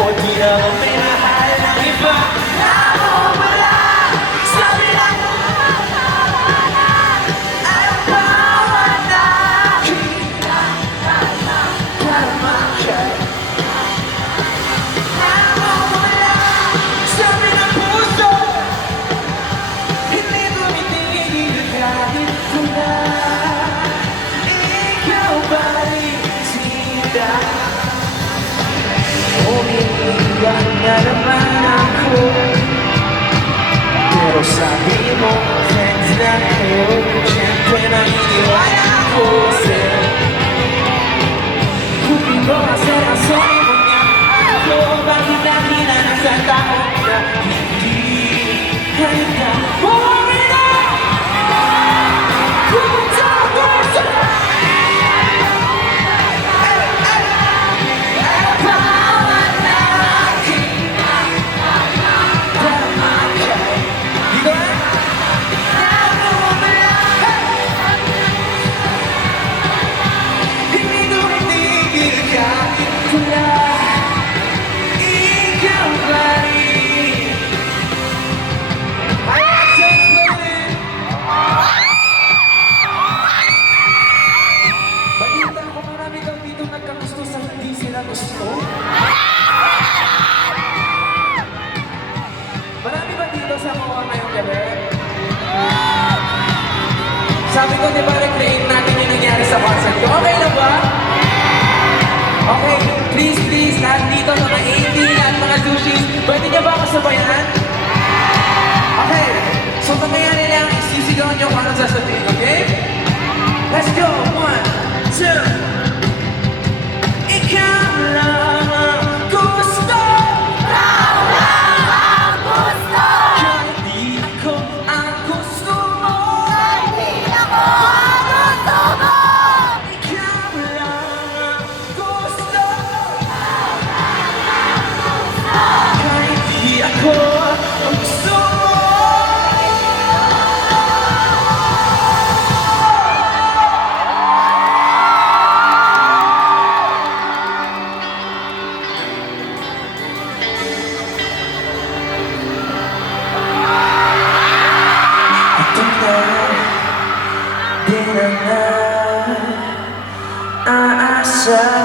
O di naman may mahal ng iba na wala. Sabi lang mo ayaw mawala. Tama siya na mawala. Sabi ng puso hindi tumitigil kahit wala. Ikaw ba'y sinda? Umiiyak na naman ako, pero sabi mo friends na kayo. Siyempre naniniwala ako sa'yo. Kung di mo kasi masoy mo niya ako, bakit lagi na nasa tao na hindi handa. Buhay na! Kung tapos gusto? Marami ba dito sa mga ngayong gabi? Sabi ko, di ba, recreate natin yung nangyari sa concert ko? Okay na ba? Okay, please, lahat dito, mga 80, lahat mga sushis, pwede niyo ba ako sabayan? Okay, so kamayan nila, isisigaw niyo kung anong sasabihin, okay? Let's go! 1, 2, ikaw lang ang gusto. Ikaw lang ang gusto. Kahit di ako ang gusto mo. Kahit di ako ang gusto mo. Ikaw lang ang gusto. Ikaw lang ang gusto. Kahit di ako ang gusto mo. Di na aasa